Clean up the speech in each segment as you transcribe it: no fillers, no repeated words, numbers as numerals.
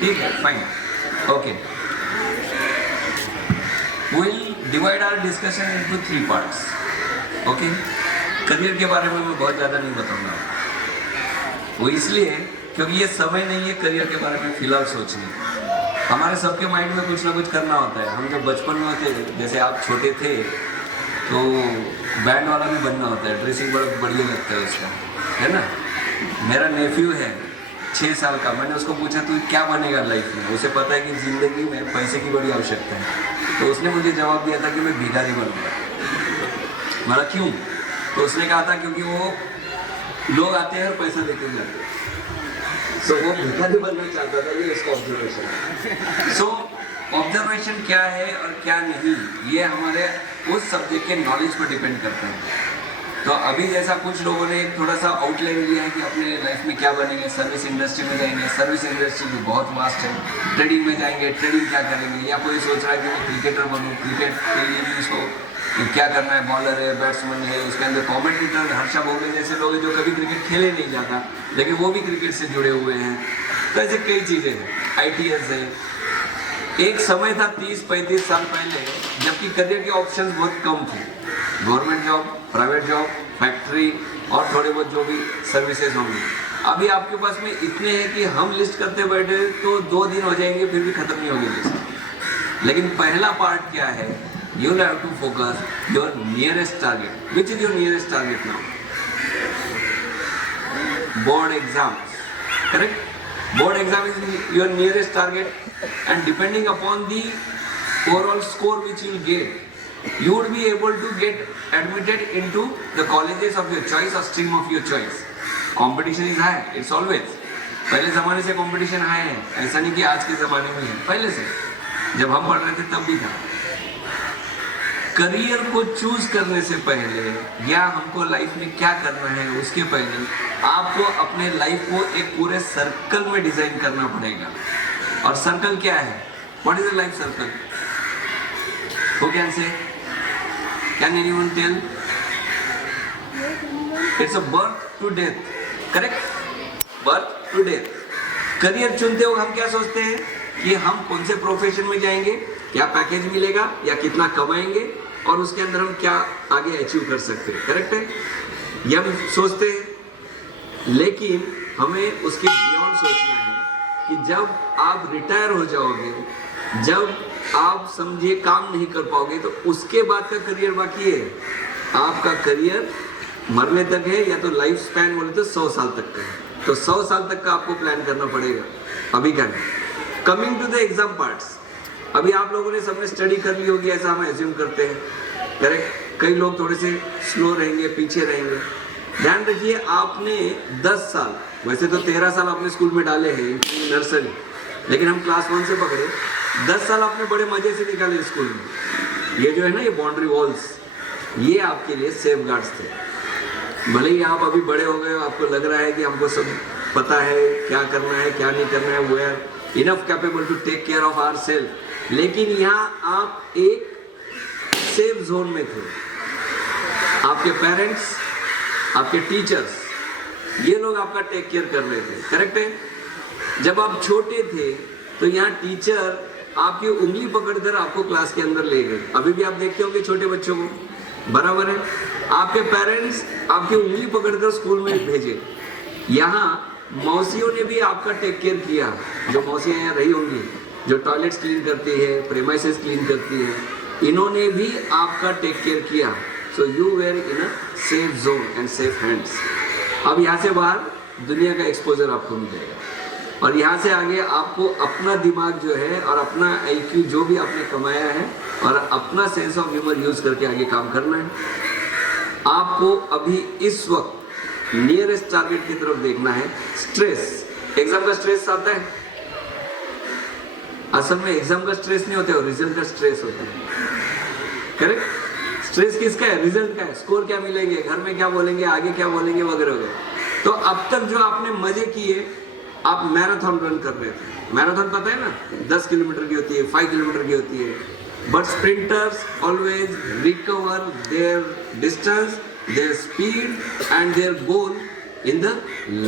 ठीक है, fine, okay. We'll divide our discussion into 3 parts. Okay, career के बारे में मैं बहुत ज़्यादा नहीं बताऊंगा, वो इसलिए क्योंकि ये समय नहीं है करियर के बारे में फिलहाल सोचने। हमारे सबके माइंड में कुछ ना कुछ करना होता है। हम जब बचपन में होते, जैसे आप छोटे थे तो बैंड वाला भी बनना होता है, ड्रेसिंग बड़ा बढ़िया लगता है उसका, है ना। मेरा नेफ्यू है 6 साल का, मैंने उसको पूछा तू क्या बनेगा लाइफ में, उसे पता है कि ज़िंदगी में पैसे की बड़ी आवश्यकता है, तो उसने मुझे जवाब दिया था कि मैं भिखारी बनूंगा। मेरा क्यों? तो उसने कहा था क्योंकि वो लोग आते हैं और पैसा देते जाते हैं, सो वो भिखारी बनना चाहता था। ये उसका ऑब्जर्वेशन। सो ऑब्जर्वेशन क्या है और क्या नहीं, ये हमारे उस सब्जेक्ट के नॉलेज पर डिपेंड करता है। तो अभी जैसा कुछ लोगों ने थोड़ा सा आउटलाइन लिया है कि अपने लाइफ में क्या बनेंगे, सर्विस इंडस्ट्री में जाएंगे, सर्विस इंडस्ट्री भी बहुत वास्ट है, ट्रेडिंग में जाएंगे, ट्रेडिंग क्या करेंगे, या कोई सोच रहा है कि मैं क्रिकेटर बनूँ, क्रिकेट के लिए भी उसको क्या करना है, बॉलर है, बैट्समैन है, उसके अंदर कॉमेंटेटर हर्षा भोगले जैसे लोग हैं जो कभी क्रिकेट खेले नहीं जाता लेकिन वो भी क्रिकेट से जुड़े हुए हैं। तो ऐसे कई चीज़ें हैं, ITS है। एक समय था 30-35 साल पहले जबकि करियर के ऑप्शंस बहुत कम थे, government job, private job, factory और थोड़े बहुत जो भी सर्विसेज होंगी। अभी आपके पास में इतने हैं कि हम लिस्ट करते बैठे तो 2 दिन हो जाएंगे फिर भी खत्म नहीं होगी लिस्ट। लेकिन पहला पार्ट क्या है, you will have to focus your nearest target. Which is your nearest target now? Board exams, correct? Board exam is your nearest target, and depending upon the overall score which you will get, you would be able to get admitted into the colleges of your choice or stream of your choice. Competition is high, it's always. पहले ज़माने से competition high है, ऐसा नहीं कि आज के ज़माने में है, पहले से जब हम पढ़ रहे थे तब भी था। करियर को चूज करने से पहले या हमको लाइफ में क्या करना है उसके पहले आपको अपने लाइफ को एक पूरे सर्कल में डिजाइन करना पड़ेगा। और सर्कल क्या है? What is a life circle? Who can say? Can anyone tell? It's a birth to death, correct? Birth to death. Career चुनते हो हम क्या सोचते हैं कि हम कौन से प्रोफेशन में जाएंगे, क्या पैकेज मिलेगा या कितना कमाएंगे और उसके अंदर हम क्या आगे अचीव कर सकते हैं, करेक्ट है? ये हम सोचते हैं, लेकिन हमें उसके बियॉन्ड सोचना है कि जब आप रिटायर हो जाओगे, जब आप समझिए काम नहीं कर पाओगे तो उसके बाद का करियर बाकी है। आपका करियर मरने तक है या तो लाइफ स्पैन बोले तो 100 साल तक का है, तो 100 साल तक का आपको प्लान करना पड़ेगा। अभी क्या नहीं। Coming to the exam parts, अभी आप लोगों ने सबने स्टडी कर ली होगी ऐसा हम एज्यूम करते हैं, करेक्ट? कई लोग थोड़े से स्लो रहेंगे, पीछे रहेंगे। ध्यान रखिए, आपने 10 साल, वैसे तो 13 साल आपने स्कूल में डाले हैं नर्सरी, लेकिन हम क्लास 1 से पकड़े, 10 साल आपने बड़े मजे से निकाले स्कूल में। ये जो है ना, ये बाउंड्री वॉल्स, ये आपके लिए सेफ गार्ड्स थे। भले ही आप अभी बड़े हो गए हो, आपको लग रहा है कि हमको सब पता है क्या करना है क्या नहीं करना है, we are enough capable to take care of our self, लेकिन यहाँ आप एक सेफ जोन में थे। आपके पेरेंट्स, आपके टीचर्स, ये लोग आपका टेक केयर कर रहे थे, करेक्ट है? जब आप छोटे थे तो यहाँ टीचर आपकी उंगली पकड़कर आपको क्लास के अंदर ले गए। अभी भी आप देखते होंगे छोटे बच्चों को, बराबर है? आपके पेरेंट्स आपकी उंगली पकड़कर स्कूल में भेजे। यहाँ मौसियों ने भी आपका टेक केयर किया, जो मौसियाँ यहाँ रही होंगी, जो टॉयलेट्स क्लीन करती है, प्रेमाइसेस क्लीन करती है, इन्होंने भी आपका टेक केयर किया। So you were in a safe zone and safe hands. अब यहाँ से बाहर दुनिया का एक्सपोजर आपको मिलेगा और यहाँ से आगे आपको अपना दिमाग जो है और अपना IQ जो भी आपने कमाया है और अपना सेंस ऑफ ह्यूमर यूज करके आगे काम करना है। आपको अभी इस वक्त नियरेस्ट टारगेट की तरफ देखना है। स्ट्रेस, एग्जाम का स्ट्रेस आता है, असल में एग्जाम का स्ट्रेस नहीं होता है, रिजल्ट का स्ट्रेस होता है, करेक्ट? स्ट्रेस किसका है? रिजल्ट का है। स्कोर क्या मिलेंगे, घर में क्या बोलेंगे, आगे क्या बोलेंगे, वगैरह वगैरह। तो अब तक जो आपने मजे किए, आप मैराथन रन कर रहे थे। मैराथन पता है ना, 10 किलोमीटर की होती है, 5 किलोमीटर की होती है, but sprinters always recover their distance, their speed and their goal in the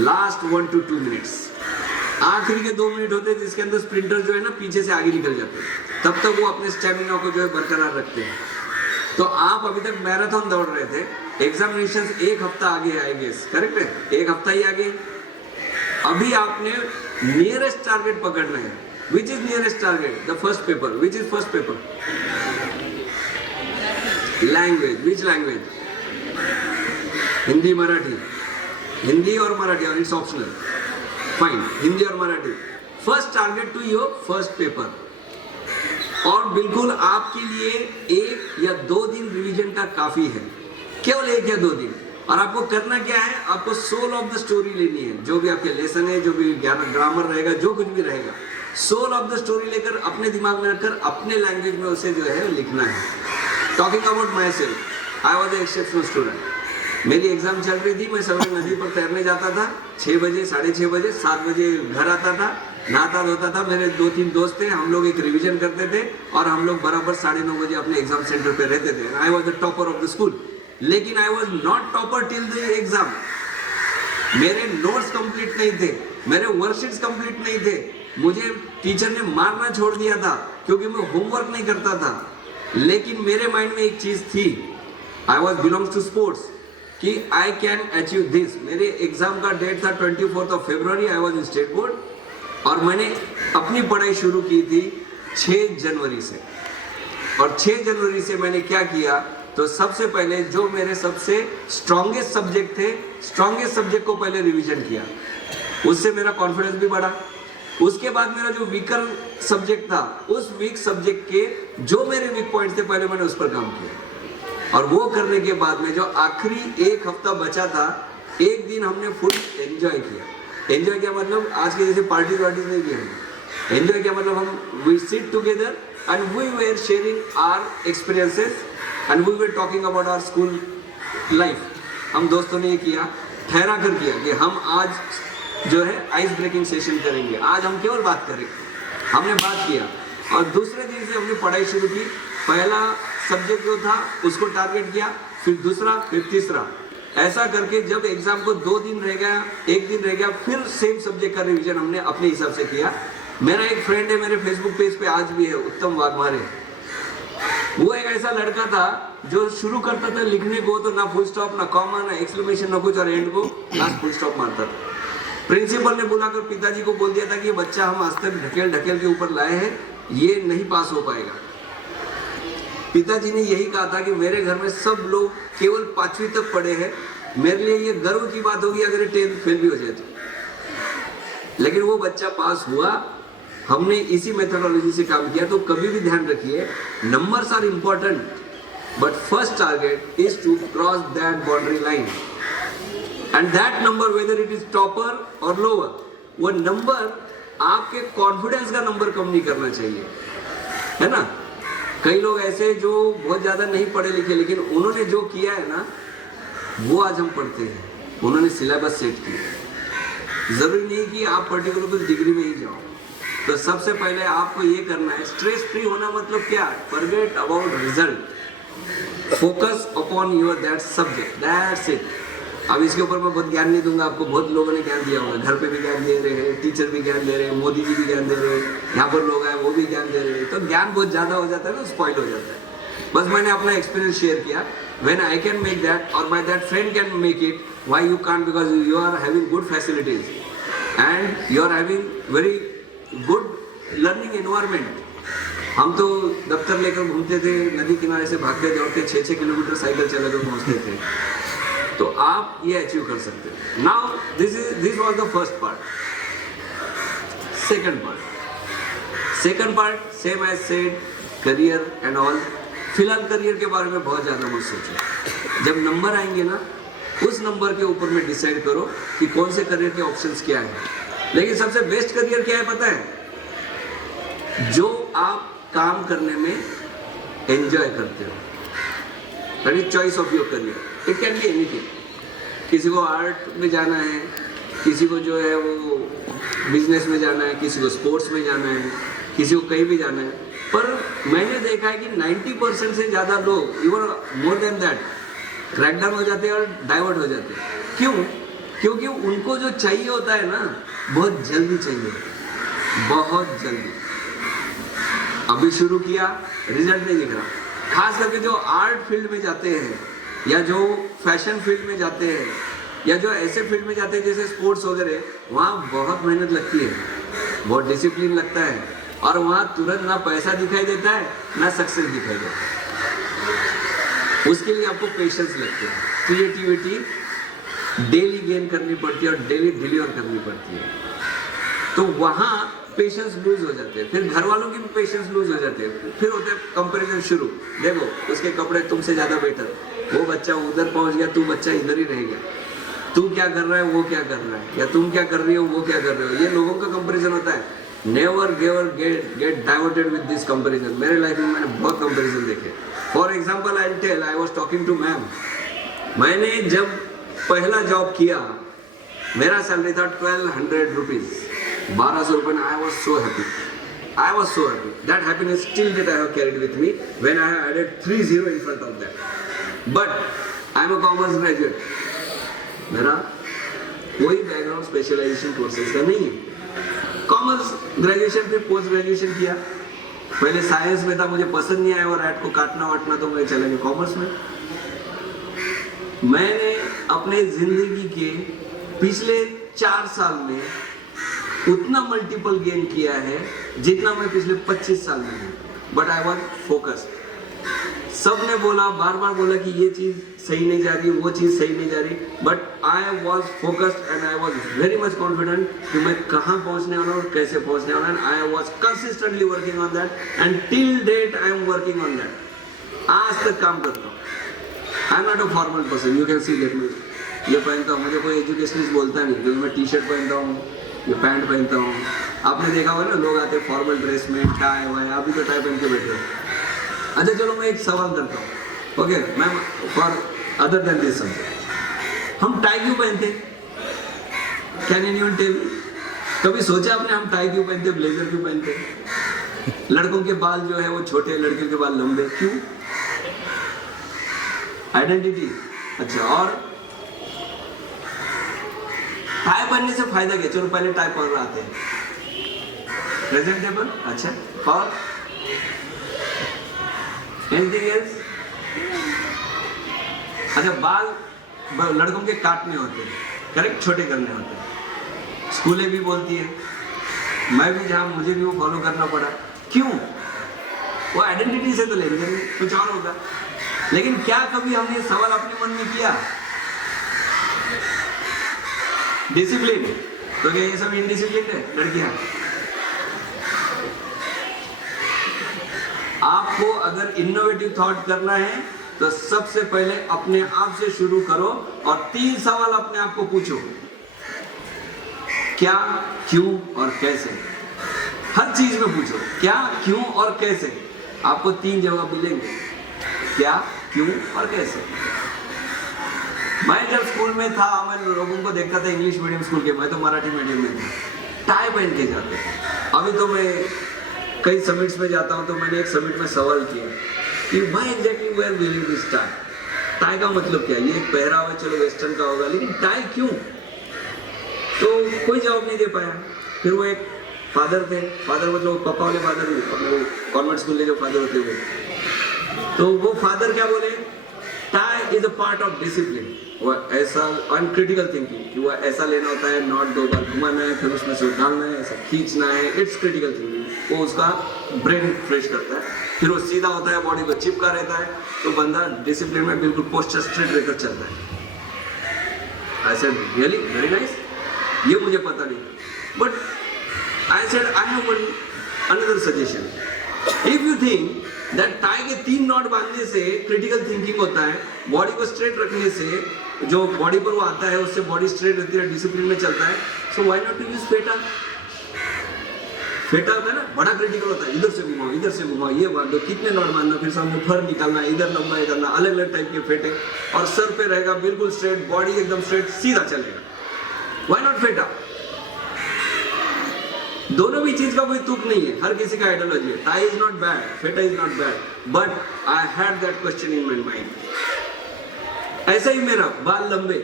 last 1 to 2 minutes. आखिरी के 2 मिनट होते हैं जिसके अंदर स्प्रिंटर जो है ना पीछे से आगे निकल जाते हैं, तब तक वो अपने स्टेमिना को जो है बरकरार रखते हैं। तो आप अभी तक मैराथन दौड़ रहे थे, एग्जामिनेशन 1 हफ्ता आगे है, आई गेस करेक्ट है, 1 हफ्ता ही आगे। अभी आपने नियरेस्ट टारगेट पकड़ना है। Which is nearest target? The first paper. Which is first paper? Language. Which language? Hindi Marathi. Hindi और मराठी, और इट्स ऑप्शनल, फाइन, हिंदी और Marathi. First target to your first paper. और बिल्कुल आपके लिए 1 या 2 दिन रिवीजन का काफी है, केवल 1 या 2 दिन। और आपको करना क्या है? आपको सोल ऑफ द स्टोरी लेनी है, जो भी आपके लेसन है, जो भी ग्रामर रहेगा, जो कुछ भी रहेगा, सोल ऑफ द स्टोरी लेकर अपने दिमाग में रखकर अपने लैंग्वेज में उसे जो है लिखना है। Talking about my self, I was a exceptional student. मेरी एग्जाम चल रही थी, मैं सवेरे नदी पर तैरने जाता था, 6 बजे, 6:30 बजे, 7 बजे घर आता था, नहाता धोता था। मेरे 2-3 दोस्त थे, हम लोग एक रिवीजन करते थे और हम लोग बराबर 9:30 बजे अपने एग्जाम सेंटर पे रहते थे। I was the topper of the school, लेकिन I was not topper till the exam. मेरे नोट्स कंप्लीट नहीं थे, मेरे वर्कशीट्स कंप्लीट नहीं थे, मुझे टीचर ने मारना छोड़ दिया था क्योंकि मैं होमवर्क नहीं करता था। लेकिन मेरे माइंड में एक चीज थी, I was belongs to sports, कि आई कैन अचीव दिस। मेरे एग्जाम का डेट था 24 फरवरी, I was in state board, और मैंने अपनी पढ़ाई शुरू की थी 6 जनवरी से। और 6 जनवरी से मैंने क्या किया, तो सबसे पहले जो मेरे सबसे स्ट्रॉन्गेस्ट सब्जेक्ट थे, स्ट्रॉन्गेस्ट सब्जेक्ट को पहले रिवीजन किया, उससे मेरा कॉन्फिडेंस भी बढ़ा। उसके बाद मेरा जो वीकर सब्जेक्ट था, उस वीक सब्जेक्ट के जो मेरे वीक पॉइंट्स थे, पहले मैंने उस पर काम किया। और वो करने के बाद में जो आखिरी 1 हफ्ता बचा था, एक दिन हमने फुल एंजॉय किया। एंजॉय किया मतलब आज के जैसे पार्टीज वार्टीज नहीं किया। एंजॉय किया मतलब हम we sit together and we were sharing our experiences and we were talking about our school life. हम दोस्तों ने ये किया, ठहरा कर किया कि हम आज जो है आइस ब्रेकिंग सेशन करेंगे, आज हम केवल बात करेंगे। हमने बात किया और दूसरे दिन से हमने पढ़ाई शुरू की। पहला सब्जेक्ट जो था उसको टारगेट किया, फिर दूसरा, फिर तीसरा, ऐसा करके जब एग्जाम को 2 दिन रह गया, 1 दिन रह गया, फिर सेम सब्जेक्ट का रिवीजन हमने अपने हिसाब से किया। मेरा एक फ्रेंड है, मेरे फेसबुक पेज पे आज भी है, उत्तम वाघमारे। वो एक ऐसा लड़का था जो शुरू करता था लिखने को तो ना फुल स्टॉप, ना कॉमा, ना एक्सक्लेमेशन, ना कुछ, और एंड को लास्ट फुल स्टॉप मारता था। प्रिंसिपल ने बुलाकर पिताजी को बोल दिया था कि ये बच्चा हम आज तक ढकेल ढकेल के ऊपर लाए हैं, ये नहीं पास हो पाएगा। पिताजी ने यही कहा था कि मेरे घर में सब लोग केवल 5वीं तक पढ़े हैं, मेरे लिए ये गर्व की बात होगी अगर 10th फेल भी हो जाए तो। लेकिन वो बच्चा पास हुआ। हमने इसी मेथोडोलॉजी से काम किया। तो कभी भी ध्यान रखिए, numbers are important, but first target is to cross that boundary line, and that number whether it is topper और लोअर, वो नंबर आपके कॉन्फिडेंस का नंबर कम नहीं करना चाहिए, है ना। कई लोग ऐसे जो बहुत ज्यादा नहीं पढ़े लिखे, लेकिन उन्होंने जो किया है ना, वो आज हम पढ़ते हैं। उन्होंने सिलेबस सेट किया। जरूरी नहीं कि आप पर्टिकुलर कुछ डिग्री में ही जाओ। तो सबसे पहले आपको ये करना है, स्ट्रेस फ्री होना मतलब क्या, forget about result, focus upon your that subject, that's it. अब इसके ऊपर मैं बहुत ज्ञान नहीं दूंगा आपको, बहुत लोगों ने ज्ञान दिया होगा, घर पे भी ज्ञान दे रहे हैं, टीचर भी ज्ञान दे रहे हैं, मोदी जी भी ज्ञान दे रहे हैं, यहाँ पर लोग आए वो भी ज्ञान दे रहे हैं। तो ज्ञान बहुत ज़्यादा हो जाता है ना, स्पॉइल हो जाता है। बस मैंने अपना एक्सपीरियंस शेयर किया, when I can make that और my that friend can make it, why you can't, because you are having good facilities and you are having very good learning environment. हम तो दफ्तर लेकर घूमते थे, नदी किनारे से भागते दौड़ते 6-6 किलोमीटर साइकिल चलाकर पहुँचते थे। तो आप ये अचीव कर सकते हैं। Now this was the first part. Second part same as said, career and all. फिलहाल करियर के बारे में बहुत ज़्यादा मत सोचो। जब नंबर आएंगे ना, उस नंबर के ऊपर में डिसाइड करो कि कौन से करियर के ऑप्शंस क्या है। लेकिन सबसे बेस्ट करियर क्या है पता है? जो आप काम करने में एंजॉय करते हो, that is choice of your career. It can be anything. किसी को आर्ट में जाना है, किसी को जो है वो बिजनेस में जाना है, किसी को स्पोर्ट्स में जाना है, किसी को कहीं भी जाना है। पर मैंने देखा है कि 90% से ज़्यादा लोग, even more than that, crackdown हो जाते हैं और डाइवर्ट हो जाते हैं। क्यों? क्योंकि उनको जो चाहिए होता है ना बहुत जल्दी चाहिए, बहुत जल्दी। अभी शुरू किया, रिजल्ट नहीं दिख रहा। खास करके जो आर्ट फील्ड में जाते हैं या जो फैशन फील्ड में जाते हैं या जो ऐसे फील्ड में जाते हैं जैसे स्पोर्ट्स वगैरह, वहाँ बहुत मेहनत लगती है, बहुत डिसिप्लिन लगता है और वहाँ तुरंत ना पैसा दिखाई देता है ना सक्सेस दिखाई देता है। उसके लिए आपको पेशेंस लगते हैं, क्रिएटिविटी डेली गेन करनी पड़ती है और डेली डिलीवर करनी पड़ती है। तो वहाँ पेशेंस लूज हो जाते हैं, फिर घर वालों की भी पेशेंस लूज हो जाते हैं, फिर होते हैं कंपैरिजन शुरू। देखो उसके कपड़े तुमसे ज़्यादा बेटर, वो बच्चा उधर पहुँच गया, तू बच्चा इधर ही रह गया, तू क्या कर रहा है वो क्या कर रहा है, या तुम क्या कर रही हो वो क्या कर रहे हो। ये लोगों का कंपैरिजन होता है। Never get diverted with this comparison. मेरे लाइफ में मैंने बहुत कंपैरिजन देखे। For example I tell, I was talking to ma'am. मैंने जब पहला जॉब किया, मेरा सैलरी था 1200 रुपीज, 1200 रुपये। I was so happy, I was so happy. That happiness still that I have carried with me when I have added 30 in front of that. But I am a commerce graduate. मेरा कोई background specialisation courses का नहीं है। Commerce graduation फिर post graduation किया। पहले science में था, मुझे पसंद नहीं आया और ऐड को काटना वाटना, तो मैं चला गया कॉमर्स में। मैंने अपने जिंदगी के पिछले 4 साल में उतना मल्टीपल गेन किया है जितना मैं पिछले 25 साल में हूँ। But I was focused. सब ने बोला, बार बार बोला कि ये चीज सही नहीं जा रही, वो चीज सही नहीं जा रही, but I was focused and I was very much confident कि मैं कहाँ पहुँचने वाला हूँ और कैसे पहुँचने वाला हूँ। I was consistently working on that and till date I am working on that. आज तक काम करता हूँ। I am not a formal person, you can see that. मैं ये पहनता हूँ, मुझे कोई एजुकेशनिस्ट बोलता नहीं, क्योंकि मैं टी शर्ट पहनता हूँ, ये पैंट पहनता हूँ। आपने देखा होगा ना, लोग आते हैं फॉर्मल ड्रेस में, टाई वाई, आप भी तो टाई पहन के बैठे हो। अच्छा चलो मैं एक सवाल करता हूँ, okay ma'am, for other than this subject, हम टाई क्यों पहनते? Can anyone tell? कभी सोचा आपने हम टाई क्यों पहनते, ब्लेजर क्यों पहनते? लड़कों के बाल जो है वो छोटे, लड़कियों के बाल लंबे, क्यों? आइडेंटिटी। अच्छा, और टाई पहनने से फायदा क्या? चलो पहले टाई पहन रहे आते हैं, प्रेजेंटेबल। अच्छा, और एनीथिंग एल्स? अच्छा, बाल लड़कों के काटने होते हैं, करेक्ट, छोटे करने होते हैं। स्कूलें भी बोलती है, मैं भी जहाँ, मुझे भी वो फॉलो करना पड़ा। क्यों? वो आइडेंटिटी से तो लेंगे, कुछ और होगा। लेकिन क्या कभी हमने सवाल अपने मन में किया? डिसिप्लिन, तो क्या ये सब इनडिसिप्लिन है लड़कियां? आपको अगर इनोवेटिव थॉट करना है तो सबसे पहले अपने आप से शुरू करो और 3 सवाल अपने आप को पूछो, क्या, क्यों और कैसे। हर चीज में पूछो क्या, क्यों और कैसे। आपको 3 जवाब मिलेंगे, क्या, क्यों और कैसे। मैं जब स्कूल में था, मैं लोगों को देखता था इंग्लिश मीडियम स्कूल के, मैं तो मराठी मीडियम में था, टाई पहन के जाते थे। अभी तो मैं कई समिट्स में जाता हूँ, तो मैंने एक समिट में सवाल किया कि why exactly wear will this tie? Tie का मतलब क्या? ये एक पहरावा, चलो वेस्टर्न का होगा, लेकिन टाई क्यों? तो कोई जवाब नहीं दे पाया। फिर वो एक फादर थे, फादर मतलब पापा वाले फादर, अपने कॉन्वेंट स्कूल के जो फादर होते हुए, तो वो फादर क्या बोले, tie is a part of discipline. वो ऐसा अनक्रिटिकल थिंकिंग कि वो ऐसा लेना होता है, नॉट 2 बार घुमाना है, फिर उसमें से उठाना है, ऐसा खींचना है, इट्स क्रिटिकल थिंकिंग। वो उसका ब्रेन फ्रेश करता है, फिर वो सीधा होता है, बॉडी को चिपका रहता है, तो बंदा डिसिप्लिन में बिल्कुल पोस्चर स्ट्रेट लेकर चलता है। I said really very nice, ये मुझे पता नहीं, but I said I have one another suggestion. If you think that tie के 3 नॉट बांधने से क्रिटिकल थिंकिंग होता है, बॉडी को स्ट्रेट रखने से जो बॉडी पर वो आता है उससे बॉडी स्ट्रेट रहती है, डिसिप्लिन में चलता है, so why not to use फेटा? फेटा होता है ना, बड़ा क्रिटिकल होता है, इधर से घुमाओ, इधर से घुमाओ, ये बांधो, कितने नॉट बांधना, फिर सामने फर निकालना, इधर लंबाई करना, अलग अलग टाइप के फेटे, और सर पे रहेगा बिल्कुल स्ट्रेट, बॉडी एकदम स्ट्रेट, सीधा चलेगा। व्हाई नॉट फेटा? दोनों भी चीज का कोई तुक नहीं है, हर किसी का आइडियोलॉजी है। Tie is not bad, feta is not bad, but I had that question in my mind. ऐसा ही मेरा बाल लंबे,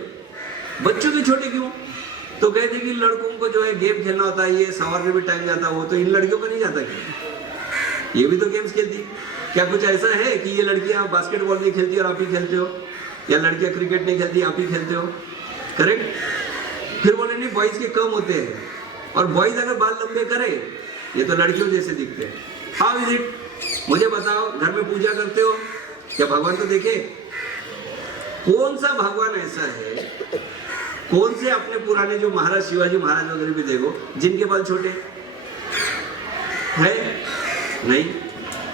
बच्चों के छोटे क्यों? तो कहते कि लड़कों को जो है गेम खेलना होता है, ये संवारने में टाइम जाता है, वो तो इन लड़कियों को नहीं जाता क्या? ये भी तो गेम्स खेलती। क्या कुछ ऐसा है कि ये लड़कियां बास्केटबॉल नहीं खेलती और आप ही खेलते हो, या लड़कियां क्रिकेट नहीं खेलती आप ही खेलते हो? करेक्ट। फिर बोले नहीं बॉयज के कम होते हैं, और बॉयज अगर बाल लंबे करे ये तो लड़कियों जैसे दिखते हैं। How is it? मुझे बताओ, घर में पूजा करते हो क्या? भगवान को देखे, कौन सा भगवान ऐसा है, कौन से अपने पुराने जो महाराज शिवाजी महाराज वगैरह भी देखो जिनके बाल छोटे है? नहीं।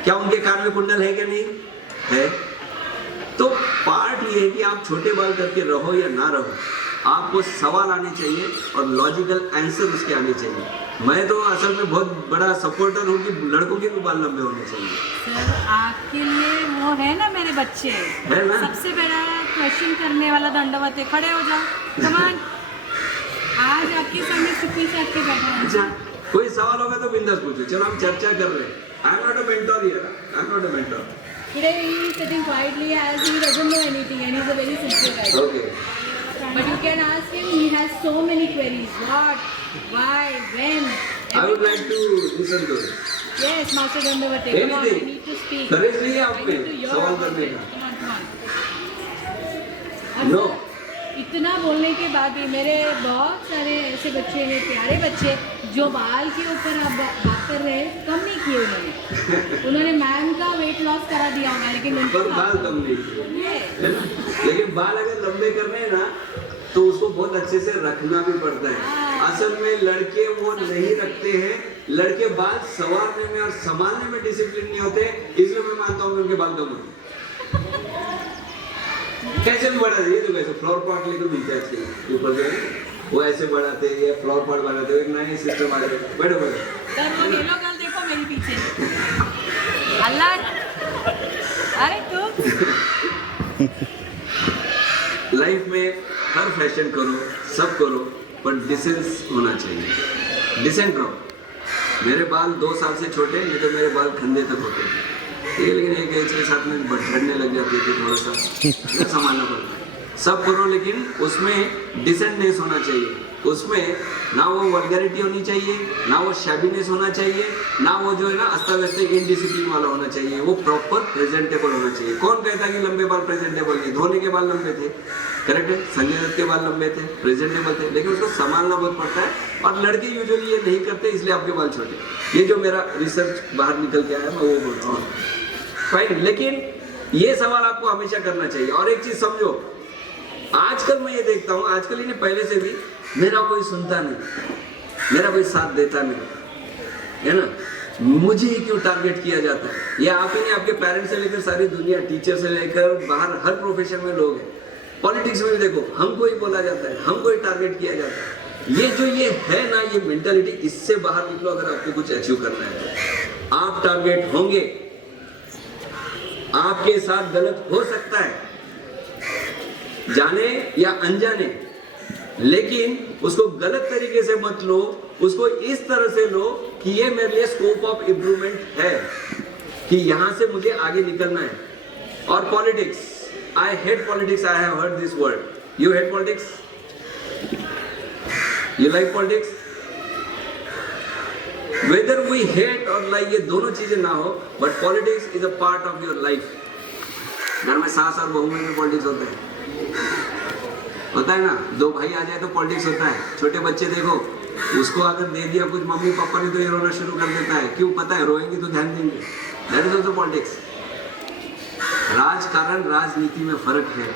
क्या उनके कान में कुंडल है क्या? नहीं है। तो पार्ट ये है कि आप छोटे बाल करके रहो या ना रहो, आपको सवाल आने चाहिए और लॉजिकल आंसर उसके आने चाहिए। मैं तो असल में बहुत बड़ा सपोर्टर हूँ कि लड़कों के भी बाल लंबे होने चाहिए। सर आपके लिए वो है ना, मेरे बच्चे है ना? सबसे बड़ा क्वेश्चन करने वाला दंडवत है, खड़े हो जाओ, कमान। आज आपके सामने चुप्पी से आके बैठा है। अच्छा, कोई सवाल होगा तो बिंदास पूछो। चलो हम चर्चा कर रहे हैं। आई am not a mentor here, I am not a mentor. Today he is sitting quietly as he doesn't know anything and he is a very sincere guy. Okay. But you can ask him, he has so many queries. What? Why? When? I would like to listen to it. Yes, Master Dandavate. Come on, I Anything. need to speak. करेज नहीं है आप I में need to your सवाल करने का? Come on, come on. No. इतना बोलने के बाद भी मेरे बहुत सारे ऐसे बच्चे हैं, प्यारे बच्चे, जो बाल के ऊपर आप बात कर रहे हैं, कम नहीं किए उन्होंने। उन्होंने मैम का वेट लॉस करा दिया होगा, लेकिन उनको पर बाल कम नहीं किए। ये है ना? लेकिन बाल अगर लंबे करने हैं ना तो उसको बहुत अच्छे से रखना भी पड़ता है। असल में लड़के वो नहीं रखते हैं, लड़के बाल संवारने में और संभालने में डिसिप्लिन नहीं होते, इसलिए मैं मानता हूँ कि उनके बाल कम होते। कैसे भी बढ़ा दिए तो कैसे फ्लावर पॉट लेकर मिलते हैं इसके ऊपर जो है वो ऐसे बढ़ाते हैं, ये फ्लावर पॉट बनाते हैं, एक नया सिस्टम आ गया। बैठो बैठो। सर वो येलो गर्ल देखो मेरे पीछे, अल्लाह, अरे तू लाइफ में हर फैशन करो, सब करो, पर डिसेंस होना चाहिए। डिसेंट रहो। मेरे बाल 2 साल से छोटे, नहीं तो मेरे बाल खंधे तक होते थे, लेकिन एक एज के साथ में झड़ने लग जाती थी, थोड़ा सा संभालना पड़ता है। सब करो लेकिन उसमें डिसेंटनेस होना चाहिए, उसमें ना वो वल्गैरिटी होनी चाहिए, ना वो शैबीनेस होना चाहिए, ना वो जो है ना अस्ता व्यस्त इनडिसिप्लिन वाला होना चाहिए, वो प्रॉपर प्रेजेंटेबल होना चाहिए। कौन कहता है कि लंबे बाल प्रेजेंटेबल नहीं? धोनी के बाल लंबे थे, करेक्ट है, संजय दत्त के बाल लंबे थे, प्रेजेंटेबल थे, लेकिन उसको संभालना बहुत पड़ता है, और लड़के यूजुअली ये नहीं करते, इसलिए आपके बाल छोटे। ये जो मेरा रिसर्च बाहर निकल के आया मैं वो बोल रहा हूँ, फाइन। लेकिन ये सवाल आपको हमेशा करना चाहिए। और एक चीज समझो, आजकल मैं ये देखता हूँ, आजकल इन्हें पहले से भी मेरा कोई सुनता नहीं, मेरा कोई साथ देता नहीं, है ना? मुझे ही क्यों टारगेट किया जाता है? या आप ही नहीं, आपके पेरेंट्स से लेकर सारी दुनिया, टीचर से लेकर बाहर हर प्रोफेशन में लोग हैं। पॉलिटिक्स में भी देखो, हमको ही बोला जाता है, हमको ही टारगेट किया जाता है। ये जो ये है ना, ये मेंटालिटी, इससे बाहर निकलो अगर आपको कुछ अचीव करना है तो। आप टारगेट होंगे, आपके साथ गलत हो सकता है, जाने या अनजाने, लेकिन उसको गलत तरीके से मत लो, उसको इस तरह से लो कि ये मेरे लिए स्कोप ऑफ इम्प्रूवमेंट है, कि यहां से मुझे आगे निकलना है। और politics, I hate politics, I have heard this word. You hate politics? You like politics? Whether we hate और लाइक, ये दोनों चीजें ना हो, but politics is a part of your life. घर में सास और बहू में भी पॉलिटिक्स होता है ना? 2 भाई आ जाए तो पॉलिटिक्स होता है। छोटे बच्चे देखो, उसको अगर दे दिया कुछ मम्मी पापा ने तो ये रोना शुरू कर देता है। क्यों? पता है रोएंगे तो ध्यान देंगे। That is also politics. राजकारण राजनीति में फर्क है।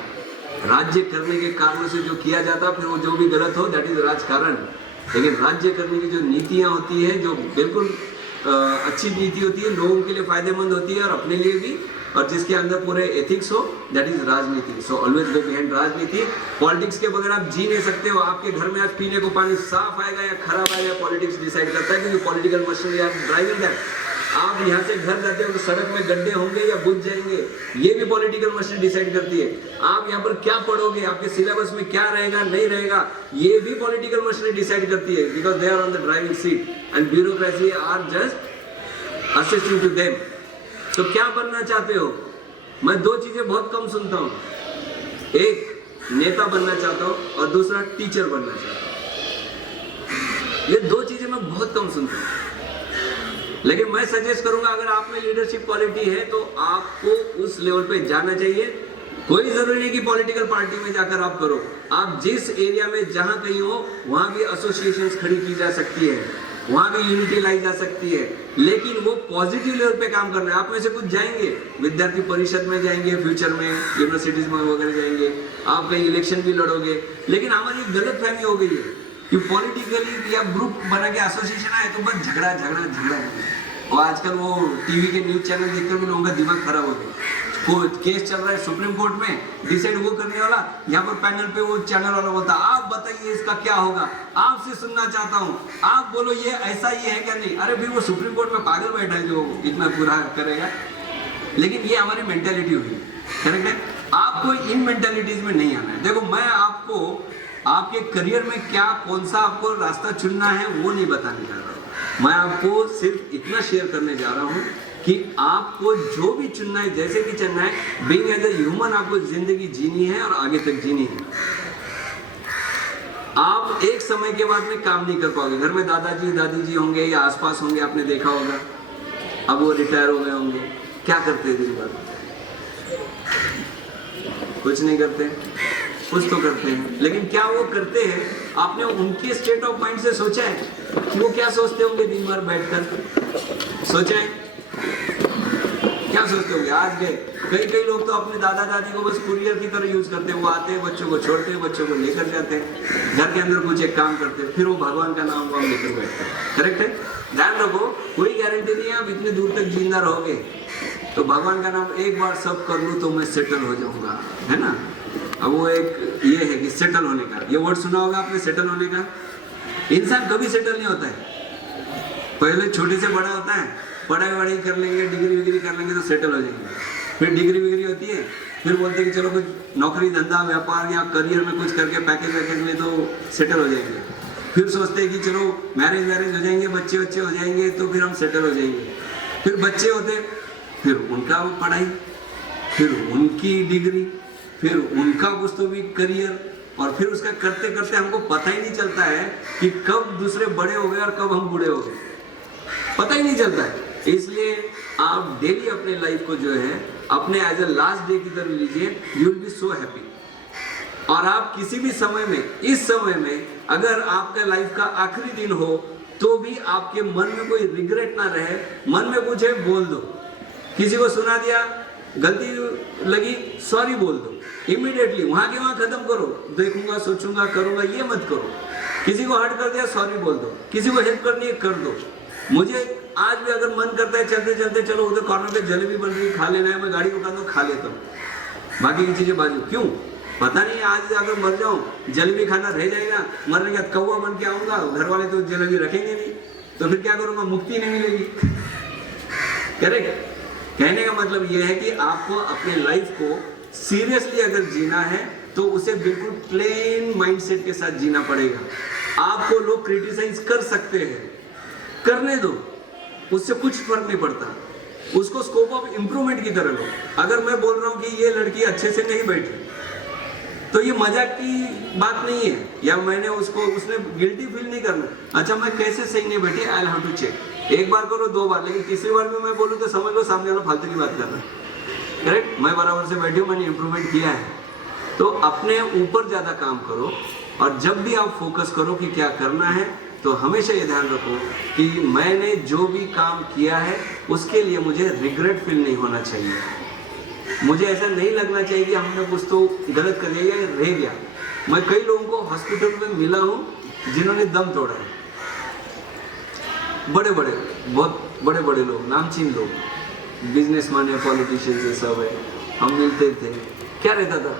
राज्य करने के कारणों से जो किया जाता, फिर वो जो भी गलत हो, दैट इज राजकारण। लेकिन राज्य करने की जो नीतियां होती है, जो बिल्कुल अच्छी नीति होती है, लोगों के लिए फायदेमंद होती है और अपने लिए भी, और जिसके अंदर पूरे एथिक्स हो, दैट इज राजनीति। सो ऑलवेज गो बिहाइंड राजनीति। पॉलिटिक्स के बगैर आप जी नहीं सकते हो। आपके घर में आज पीने को पानी साफ आएगा या खराब आएगा, पॉलिटिक्स डिसाइड करता है, क्योंकि political machinery are driving that. आप यहाँ से घर जाते हो तो सड़क में गड्ढे होंगे या बुझ जाएंगे, ये भी पॉलिटिकल मशीनरी डिसाइड करती है। आप यहाँ पर क्या पढ़ोगे, आपके सिलेबस में क्या रहेगा नहीं रहेगा, ये भी पॉलिटिकल मशीनरी डिसाइड करती है, because they are on the driving seat and bureaucracy are just assisting to them. तो क्या बनना चाहते हो? मैं 2 चीजें बहुत कम सुनता हूँ। एक, नेता बनना चाहता हूँ और दूसरा टीचर बनना चाहता हूँ। ये दो चीजें मैं बहुत कम सुनता हूँ, लेकिन मैं सजेस्ट करूंगा अगर आप में लीडरशिप क्वालिटी है तो आपको उस लेवल पे जाना चाहिए। कोई जरूरी नहीं कि पॉलिटिकल पार्टी में जाकर आप करो, आप जिस एरिया में जहां कहीं हो वहां भी एसोसिएशंस खड़ी की जा सकती है, वहां भी यूनिटी लाई जा सकती है, लेकिन वो पॉजिटिव लेवल पे काम करना है। आप में से कुछ जाएंगे विद्यार्थी परिषद में जाएंगे, फ्यूचर में यूनिवर्सिटीज में वगैरह जाएंगे, आप कहीं इलेक्शन भी लड़ोगे, लेकिन हमारी एक गलत फहमी हो गई है कि पॉलिटिकली या ग्रुप बना के एसोसिएशन आए तो बस झगड़ा झगड़ा झगड़ा। और आजकल वो टीवी के न्यूज चैनल देखकर भी लोगों का दिमाग खराब हो गया। कोई केस चल रहा है सुप्रीम कोर्ट में, डिसाइड वो करने वाला, यहाँ पर पैनल पे वो चैनल वाला बोलता आप बताइए इसका क्या होगा, आपसे सुनना चाहता हूँ, आप बोलो ये ऐसा ही है क्या नहीं। अरे भाई वो सुप्रीम कोर्ट में पागल बैठा है जो इतना पूरा करेगा। लेकिन ये हमारी मेंटेलिटी हुई, करेक्ट है। आपको इन मेंटेलिटीज में नहीं आना है। देखो मैं आपको आपके करियर में क्या कौन सा आपको रास्ता चुनना है वो नहीं बताने जा रहा हूँ। मैं आपको सिर्फ इतना शेयर करने जा रहा हूँ कि आपको जो भी चुनना है, जैसे भी चुनना है, बीइंग एज ए ह्यूमन आपको जिंदगी जीनी है और आगे तक जीनी है। आप एक समय के बाद में काम नहीं कर पाओगे। घर में दादाजी दादी जी होंगे या आसपास होंगे, आपने देखा होगा, अब वो रिटायर हो गए होंगे, क्या करते हैं दिन भर? कुछ नहीं करते, कुछ तो करते हैं, लेकिन क्या वो करते हैं? आपने उनके स्टेट ऑफ माइंड से सोचा है कि वो क्या सोचते होंगे दिन भर बैठकर? सोचा है क्या सोचते होंगे? आज गए कई लोग तो अपने दादा दादी को बस कुरियर की तरह यूज करते हैं। वो आते हैं, बच्चों को छोड़ते हैं, बच्चों को लेकर जाते हैं, घर के अंदर कुछ एक काम करते हैं, फिर वो भगवान का नाम वाम लेकर बैठते हैं। करेक्ट है? ध्यान रखो, कोई गारंटी नहीं है आप इतने दूर तक जिंदा रहोगे। तो भगवान का नाम एक बार सब कर लूँ तो मैं सेटल हो जाऊंगा, है ना। अब वो एक ये है कि सेटल होने का, ये वर्ड सुना होगा आपने, सेटल होने का। इंसान कभी सेटल नहीं होता है, पहले छोटे से बड़ा होता है, पढ़ाई वढ़ाई कर लेंगे, डिग्री विग्री कर लेंगे तो सेटल हो जाएंगे। फिर डिग्री विग्री होती है, फिर बोलते हैं कि चलो कुछ नौकरी धंधा व्यापार या करियर में कुछ करके पैकेज वैकेज में तो सेटल हो जाएंगे। फिर सोचते हैं कि चलो मैरिज हो जाएंगे, बच्चे हो जाएंगे तो फिर हम सेटल हो जाएंगे। फिर बच्चे होते, फिर उनका पढ़ाई, फिर उनकी डिग्री, फिर उनका कुछ तो भी करियर, और फिर उसका करते करते हमको पता ही नहीं चलता है कि कब दूसरे बड़े हो गए और कब हम बूढ़े हो गए, पता ही नहीं चलता है। इसलिए आप डेली अपने लाइफ को जो है अपने एज ए लास्ट डे की तरह लीजिए, you will be so happy. और आप किसी भी समय में, इस समय में अगर आपका लाइफ का आखिरी दिन हो तो भी आपके मन में कोई रिग्रेट ना रहे, मन में कुछ है बोल दो। किसी को सुना दिया, गलती लगी, सॉरी बोल दो इमीडिएटली, वहां के वहां खत्म करो। देखूंगा, सोचूंगा, करूंगा, ये मत करो। किसी को हर्ट कर दिया, सॉरी बोल दो। किसी को हेल्प करनी है, कर दो। मुझे आज भी अगर मन करता है चलते चलते चलो उधर कॉर्नर पे जलेबी बन रही खा लेना है, मैं गाड़ी को कर खा लेता हूँ, बाकी की चीजें बाजू। क्यों? पता नहीं आज अगर मर जाऊं जलेबी खाना रह जाएगा, मरने के बाद कौवा बन के आऊंगा, घर वाले तो जलेबी रखेंगे नहीं, तो फिर क्या करूंगा? मुक्ति नहीं मिलेगी। करेक्ट? कहने का मतलब यह है कि आपको अपने लाइफ को सीरियसली अगर जीना है तो उसे बिल्कुल प्लेन माइंडसेट के साथ जीना पड़ेगा। आपको लोग क्रिटिसाइज कर सकते हैं, करने दो, उससे कुछ फर्क नहीं पड़ता। उसको स्कोप ऑफ इंप्रूवमेंट की तरह लो। अगर मैं बोल रहा हूं कि ये लड़की अच्छे से नहीं बैठी तो ये मजाक की बात नहीं है, या मैंने उसने गिल्टी फील नहीं करना। अच्छा मैं कैसे सही नहीं बैठी, आई हैव टू चेक। एक बार करो, दो बार, लेकिन तीसरी बार में मैं बोलूँ तो समझ लो सामने वाला फालतू की बात कर रहा है। करेक्ट? मैं बराबर से बैठी हूँ, मैंने इंप्रूवमेंट किया है। तो अपने ऊपर ज्यादा काम करो, और जब भी आप फोकस करो कि क्या करना है तो हमेशा ये ध्यान रखो कि मैंने जो भी काम किया है उसके लिए मुझे रिग्रेट फील नहीं होना चाहिए। मुझे ऐसा नहीं लगना चाहिए कि हमने कुछ तो गलत कर दिया या रह गया। मैं कई लोगों को हॉस्पिटल में मिला हूँ जिन्होंने दम तोड़ा है, बहुत बड़े बड़े लोग, नामचीन लोग, बिजनेसमैन है, पॉलिटिशियंस है, सब है। हम मिलते थे, क्या रहता था,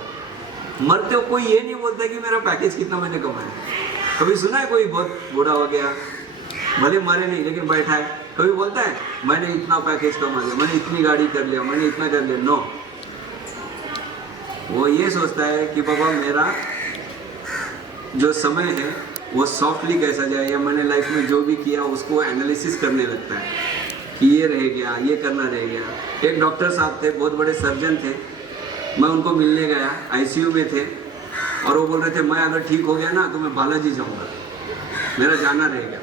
मरते हो कोई ये नहीं बोलता कि मेरा पैकेज कितना मैंने कमाया। कभी सुना है कोई बहुत बूढ़ा हो गया, भले मरे नहीं लेकिन बैठा है, कभी बोलता है मैंने इतना पैकेज कमा लिया, मैंने इतनी गाड़ी कर लिया, मैंने इतना कर लिया? नो, वो ये सोचता है कि बाबा मेरा जो समय है वो सॉफ्टली कैसा जाए, या मैंने लाइफ में जो भी किया उसको एनालिसिस करने लगता है कि ये रह गया, ये करना रह गया। एक डॉक्टर साहब थे, बहुत बड़े सर्जन थे, मैं उनको मिलने गया, आईसीयू में थे, और वो बोल रहे थे मैं अगर ठीक हो गया ना तो मैं बालाजी जाऊंगा, मेरा जाना रह गया।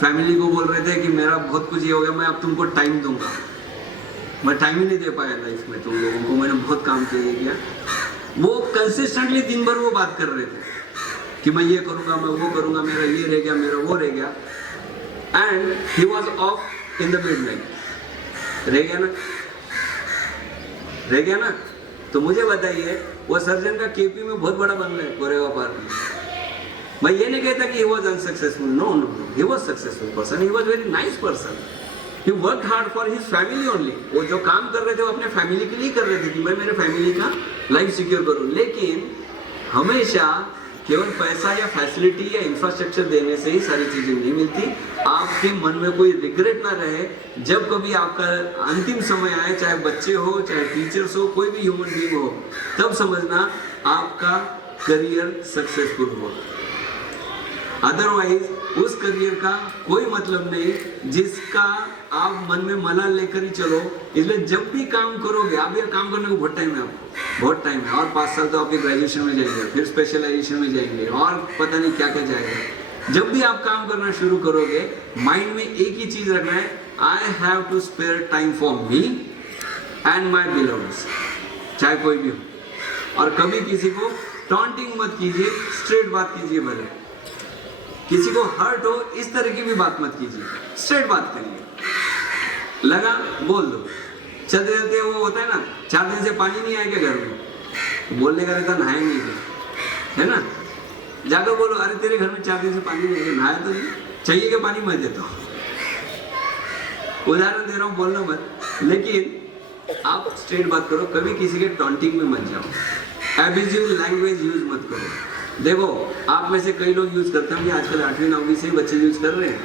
फैमिली को बोल रहे थे कि मेरा बहुत कुछ ये हो गया, मैं अब तुमको टाइम दूंगा, मैं टाइम ही नहीं दे पाया लाइफ में तुम लोगों को, मैंने बहुत काम किया। वो कंसिस्टेंटली दिन भर वो बात कर रहे थे कि मैं ये करूंगा, मैं वो करूंगा, मेरा ये रह गया, मेरा वो रह गया। And he was of in the midnight. रह गया ना। तो मुझे बताइए, वो सर्जन का केपी में बहुत बड़ा बंगला है गोरेगा पार्क में। मैं ये नहीं कहता कि he was unsuccessful, no, he was successful person, he was very nice person, he worked hard for his family only। वो जो काम कर रहे थे वो अपने फैमिली के लिए कर रहे थे कि मैं मेरे फैमिली का लाइफ सिक्योर करूं। लेकिन हमेशा केवल पैसा या फैसिलिटी या इंफ्रास्ट्रक्चर देने से ही सारी चीजें नहीं मिलती। आपके मन में कोई रिग्रेट ना रहे, जब कभी आपका अंतिम समय आए, चाहे बच्चे हो, चाहे टीचर्स हो, कोई भी ह्यूमन बीइंग हो, तब समझना आपका करियर सक्सेसफुल हो। अदरवाइज उस करियर का कोई मतलब नहीं जिसका आप मन में मलाल लेकर ही चलो। इसलिए जब भी काम करोगे, आप ये काम करने को बहुत टाइम है, आपको बहुत टाइम है, और 5 साल तो आपके ग्रेजुएशन में जाएंगे, फिर स्पेशलाइजेशन में जाएंगे, और पता नहीं क्या क्या जाएगा। जब भी आप काम करना शुरू करोगे, माइंड में एक ही चीज रखना है, I have to spare time for me and my beloveds, चाहे कोई भी हो। और कभी किसी को टॉन्टिंग मत कीजिए, स्ट्रेट बात कीजिए। भले किसी को हर्ट हो, इस तरह की भी बात मत कीजिए, स्ट्रेट बात करिए। लगा बोल दो। चलते चलते वो होता है ना, 4 दिन से पानी नहीं आएगा घर में, बोलने का रहता नहाएंगे क्या, है ना। जाकर बोलो, अरे तेरे घर में 4 दिन से पानी नहीं है, नहाया तो नहीं, चाहिए क्या पानी, मैं देता हूँ। उदाहरण दे रहा हूँ, बोलना मत, लेकिन आप स्ट्रेट बात करो। कभी किसी के टॉन्टिंग में मत जाओ, एब्यूजिव लैंग्वेज यूज मत करो। देखो, आप में से कई लोग यूज करते हैं, आजकल 8वीं 9वीं से बच्चे यूज कर रहे हैं।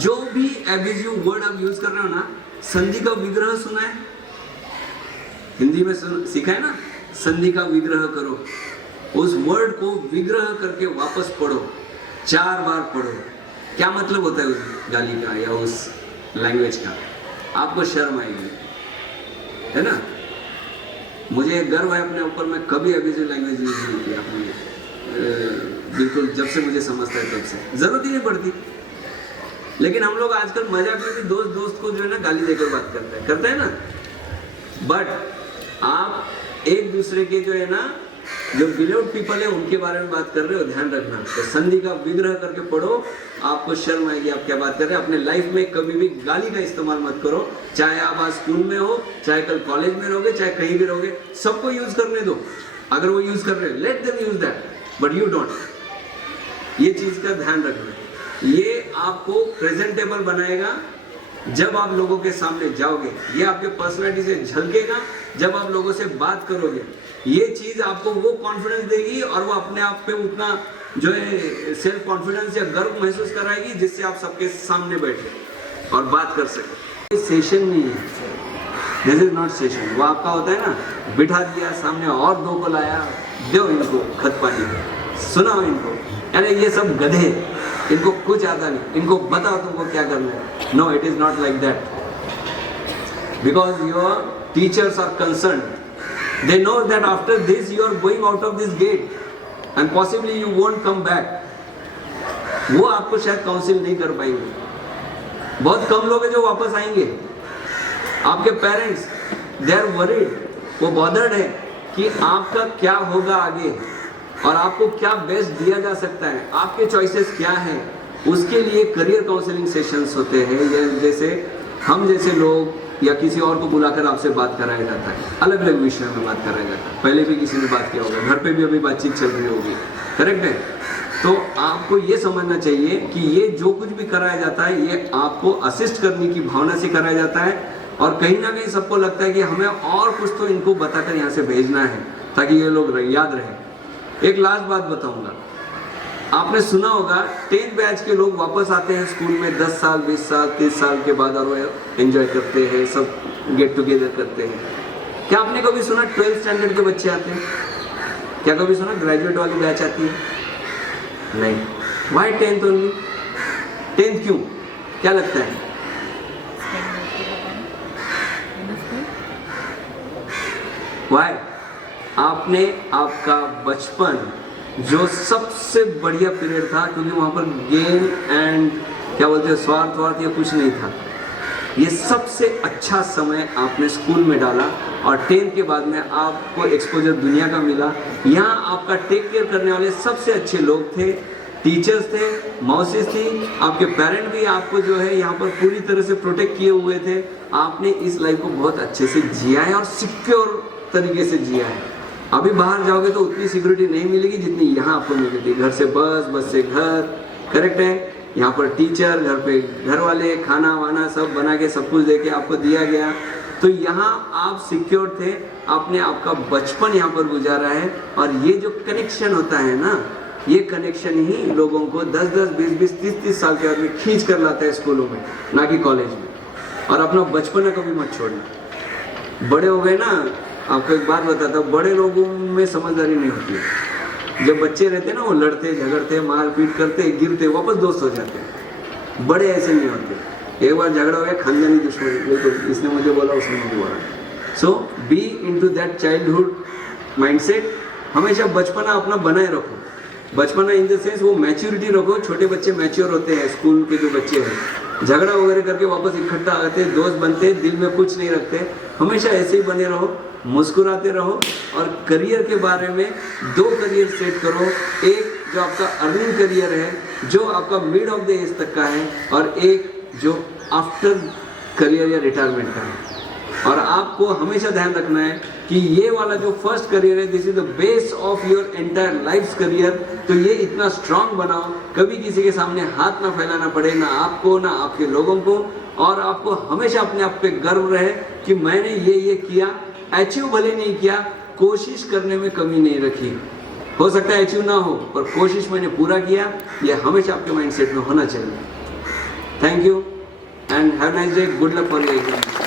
जो भी एब्यूजिव वर्ड आप यूज कर रहे हो ना, संधि का विग्रह सुना है, हिंदी में सीखा है ना, संधि का विग्रह करो। उस वर्ड को विग्रह करके वापस पढ़ो, 4 बार पढ़ो। क्या मतलब होता है उस गाली का या उस लैंग्वेज का, आपको शर्म आएगी, है ना। मुझे गर्व है अपने ऊपर, मैं कभी एब्यूजिव लैंग्वेज यूज नहीं किया बिल्कुल, जब से मुझे समझता है तब से, जरूरत ही नहीं पड़ती। लेकिन हम लोग आजकल मजाक में भी दोस्त को जो है ना गाली देकर बात करते हैं ना। बट आप एक दूसरे के जो है ना, जो बिलोव्ड पीपल है, उनके बारे में बात कर रहे हो, ध्यान रखना। तो संधि का विग्रह करके पढ़ो, आपको शर्म आएगी आप क्या बात कर रहे हैं। अपने लाइफ में कभी भी गाली का इस्तेमाल मत करो, चाहे आप आज स्कूल में हो, चाहे कल कॉलेज में रहोगे, चाहे कहीं भी रहोगे, सबको यूज करने दो। अगर वो यूज कर रहे हैं, let them use that, but you don't. ये चीज का ध्यान रखना, ये आपको प्रेजेंटेबल बनाएगा। जब आप लोगों के सामने जाओगे, ये आपके पर्सनालिटी से झलकेगा। जब आप लोगों से बात करोगे, ये चीज आपको वो कॉन्फिडेंस देगी, और वो अपने आप पे उतना जो है सेल्फ कॉन्फिडेंस या गर्व महसूस कराएगी, जिससे आप सबके सामने बैठे और बात कर सके। सेशन नहीं है, दिस इज नॉट सेशन। वो आपका होता है ना, बिठा दिया सामने और 2 को लाया, दो इनको खत पानी, सुनाओ इनको, अरे ये सब गधे, इनको कुछ आता नहीं, इनको बताओ तुमको क्या करना है। No, it is not like that, because your teachers are concerned, they know that after this you are going out of this gate and possibly you won't come back. वो आपको शायद काउंसिल नहीं कर पाएंगे, बहुत कम लोग हैं जो वापस आएंगे। आपके पेरेंट्स, दे आर वरीड, वो बॉदर्ड है कि आपका क्या होगा आगे, और आपको क्या बेस्ट दिया जा सकता है, आपके चॉइसेस क्या हैं। उसके लिए करियर काउंसलिंग सेशंस होते हैं, जैसे हम जैसे लोग या किसी और को बुलाकर आपसे बात कराया जाता है, अलग अलग विषयों में बात कराया जाता है। पहले भी किसी ने बात किया होगा, घर पे भी अभी बातचीत चल रही होगी, करेक्ट है। तो आपको ये समझना चाहिए कि ये जो कुछ भी कराया जाता है, ये आपको असिस्ट करने की भावना से कराया जाता है, और कहीं ना कहीं सबको लगता है कि हमें और कुछ तो इनको बताकर यहाँ से भेजना है, ताकि ये लोग याद रहे। एक लास्ट बात बताऊंगा, आपने सुना होगा 10th बैच के लोग वापस आते हैं स्कूल में 10 साल 20 साल 30 साल के बाद, और वो एंजॉय करते हैं, सब गेट टुगेदर करते हैं। क्या आपने कभी सुना 12th स्टैंडर्ड के बच्चे आते हैं? क्या कभी सुना ग्रेजुएट वाली बैच आती है? नहीं। Y 10th only? 10th क्यों, क्या लगता है? वाई आपने आपका बचपन जो सबसे बढ़िया पीरियड था, क्योंकि वहाँ पर गेम एंड क्या बोलते हैं स्वार्थ या कुछ नहीं था, ये सबसे अच्छा समय आपने स्कूल में डाला और 10th के बाद में आपको एक्सपोजर दुनिया का मिला। यहाँ आपका टेक केयर करने वाले सबसे अच्छे लोग थे, टीचर्स थे, मौसीज थी, आपके पेरेंट भी आपको जो है यहाँ पर पूरी तरह से प्रोटेक्ट किए हुए थे। आपने इस लाइफ को बहुत अच्छे से जिया है और सिक्योर तरीके से जिया है। अभी बाहर जाओगे तो उतनी सिक्योरिटी नहीं मिलेगी जितनी यहाँ आपको मिलेगी। घर से बस से घर, करेक्ट है। यहाँ पर टीचर, घर पे घर वाले, खाना वाना सब बना के सब कुछ दे के आपको दिया गया, तो यहाँ आप सिक्योर थे। आपने आपका बचपन यहाँ पर गुजारा है और ये जो कनेक्शन होता है ना, ये कनेक्शन ही लोगों को 10-10, 20-20, 30-30 साल के आदमी खींच कर लाता है स्कूलों में, ना कि कॉलेज में। और अपना बचपन कभी मत छोड़ना। बड़े हो गए ना, आपको एक बात बताता हूँ, बड़े लोगों में समझदारी नहीं होती है। जब बच्चे रहते हैं ना, वो लड़ते झगड़ते मार पीट करते गिरते वापस दोस्त हो जाते हैं। बड़े ऐसे नहीं होते। एक बार झगड़ा हो गया, खानदानी दुश्मनी, तो इसने मुझे बोला उसने मुझे बोला। So be into that childhood mindset. हमेशा बचपना अपना बनाए रखो। बचपना इन द सेंस वो मैच्योरिटी रखो। छोटे बच्चे मैच्योर होते हैं, स्कूल के जो बच्चे हैं झगड़ा वगैरह करके वापस इकट्ठा आते, दोस्त बनते, दिल में कुछ नहीं रखते। हमेशा ऐसे ही बने रहो, मुस्कुराते रहो और करियर के बारे में 2 करियर सेट करो। एक जो आपका अर्निंग करियर है, जो आपका मिड ऑफ द एज तक का है, और एक जो आफ्टर करियर या रिटायरमेंट का है। और आपको हमेशा ध्यान रखना है कि ये वाला जो फर्स्ट करियर है, this is the base of your entire life career. तो ये इतना स्ट्रांग बनाओ, कभी किसी के सामने हाथ ना फैलाना पड़े, ना आपको ना आपके लोगों को। और आपको हमेशा अपने आप पे गर्व रहे कि मैंने ये किया। अचीव भले नहीं किया, कोशिश करने में कमी नहीं रखी। हो सकता है अचीव ना हो, पर कोशिश मैंने पूरा किया, ये हमेशा आपके माइंडसेट में होना चाहिए। Thank you and have nice day. Good luck for your exam.